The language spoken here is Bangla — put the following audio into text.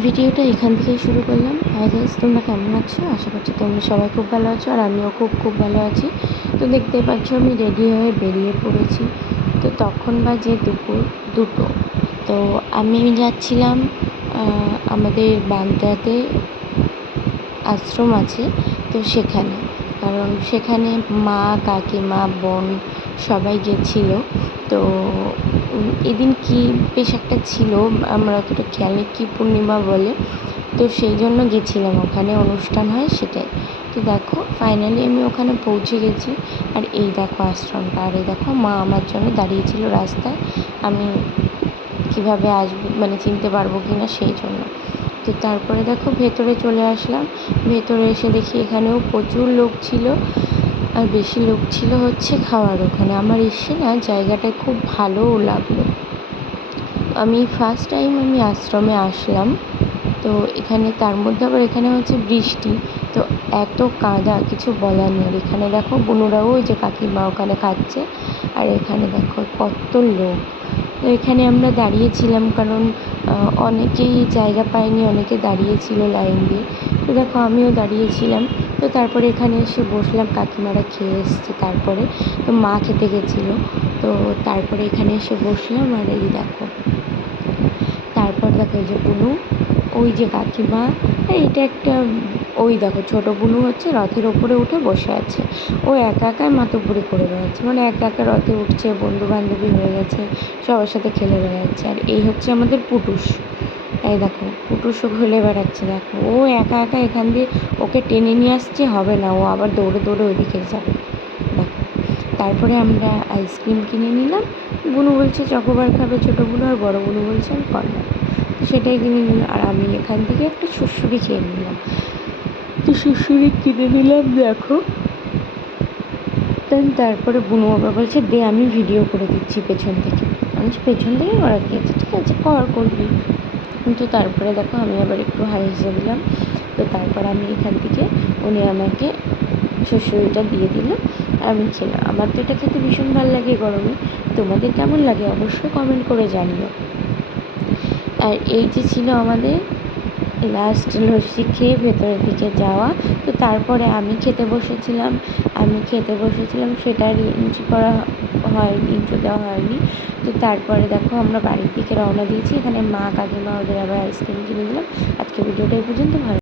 ভিডিওটা এখান থেকেই শুরু করলাম। হাই গাইস, তোমরা কেমন আছো? আশা করছি তোমরা সবাই খুব ভালো আছো, আর আমিও খুব ভালো আছি। তো দেখতেই পাচ্ছ আমি রেডি হয়ে বেরিয়ে পড়েছি। তো তখন বাজে দুপুর 2টো। তো আমি যাচ্ছিলাম আমাদের বাগদাতে আশ্রম আছে, তো সেখানে। কারণ সেখানে মা, কাকিমা, বোন সবাই গেছিলো। তো এদিন কি বেশ একটা ছিল, আমরা অতটা খেয়াল নেই, কী পূর্ণিমা বলে। তো সেই জন্য গেছিলাম, ওখানে অনুষ্ঠান হয় সেটাই। তো দেখো ফাইনালি আমি ওখানে পৌঁছে গেছি। আর এই দেখো আশ্রমটা, আর এই দেখো মা আমার জন্য দাঁড়িয়েছিল রাস্তায়, আমি কিভাবে আসবো মানে চিনতে পারবো কি না সেই জন্য। তো তারপরে দেখো ভেতরে চলে আসলাম। ভেতরে এসে দেখি এখানেও প্রচুর লোক ছিল, আর বেশি লোক ছিল হচ্ছে খাওয়ার ওখানে। আমার এসে না জায়গাটায় খুব ভালোও লাগলো। আমি ফার্স্ট টাইম আমি আশ্রমে আসলাম। তো এখানে তার মধ্যে আবার এখানে হচ্ছে বৃষ্টি, তো এত কাদা কিছু বলার নেই। আর এখানে দেখো বুনুরাও ওই যে কাকিমা ওখানে খাচ্ছে, আর এখানে দেখো কত লোক। তো এখানে আমরা দাঁড়িয়েছিলাম, কারণ অনেকেই জায়গা পায়নি, অনেকে দাঁড়িয়েছিল লাইন দিয়ে। তো দেখো আমিও দাঁড়িয়েছিলাম। তো তারপরে এখানে এসে বসলাম, কাকিমারা খেয়ে এসছে তারপরে। তো মা খেতে গেছিলো, তো তারপরে এখানে এসে বসলাম। আর এই দেখো তারপর দেখো এই যে বুনু, ওই যে কাকিমা, আর এটা একটা, ওই দেখো ছোটো বুনু হচ্ছে রথের ওপরে উঠে বসে আছে। ও একা একাই মাতব্বরি করে বেড়াচ্ছে, মানে একা একা রথে উঠছে, বন্ধু বান্ধবী হয়ে গেছে, সবার সাথে খেলে বেড়াচ্ছে। আর এই হচ্ছে আমাদের পুটুস। এই দেখো পুটুসও খেলে বেড়াচ্ছে, দেখো ও একা একা এখান দিয়ে ওকে টেনে নিয়ে আসছে, হবে না, ও আবার দৌড়ে দৌড়ে ওইদিকে যাবে। দেখো তারপরে আমরা আইসক্রিম কিনে নিলাম। বুনু বলছে চকোবার খাবে ছোটো বুনু, আর বড়ো বুনু বলছে আমি কর্নার, সেটাই কিনে নিলাম। আর আমি এখান থেকে একটা সুড়সুড়ি খেয়ে নিলাম। তো সুড়সুড়ি কিনে নিলাম দেখো। তারপরে বুনু আবার বলছে দে আমি ভিডিও করে দিচ্ছি পেছন থেকে। আমি পেছন থেকে করা দিয়েছি, ঠিক আছে করবি। কিন্তু তারপরে দেখো আমি আবার একটু হাই হেসে দিলাম। তো তারপর আমি এখান থেকে উনি আমাকে সুড়সুড়িটা দিয়ে দিল, আমি খেলাম। আমার তো এটা খেতে ভীষণ ভালো লাগে গরমে। তোমাদের কেমন লাগে অবশ্যই কমেন্ট করে জানিও। আর এই যে ছিল আমাদের লাস্ট লস্যি খেয়ে ভেতরের দিকে যাওয়া। তো তারপরে আমি খেতে বসেছিলাম, সেটা ইন্ট্রো করা হয়নি, ইন্ট্রো দেওয়া হয়নি। তো তারপরে দেখো আমরা বাড়ির দিকে রওনা দিয়েছি। এখানে মা, কাকিমা ওদের আবার আইসক্রিম কিনে দিলাম। আজকে ভিডিওটা এই পর্যন্ত। ভালো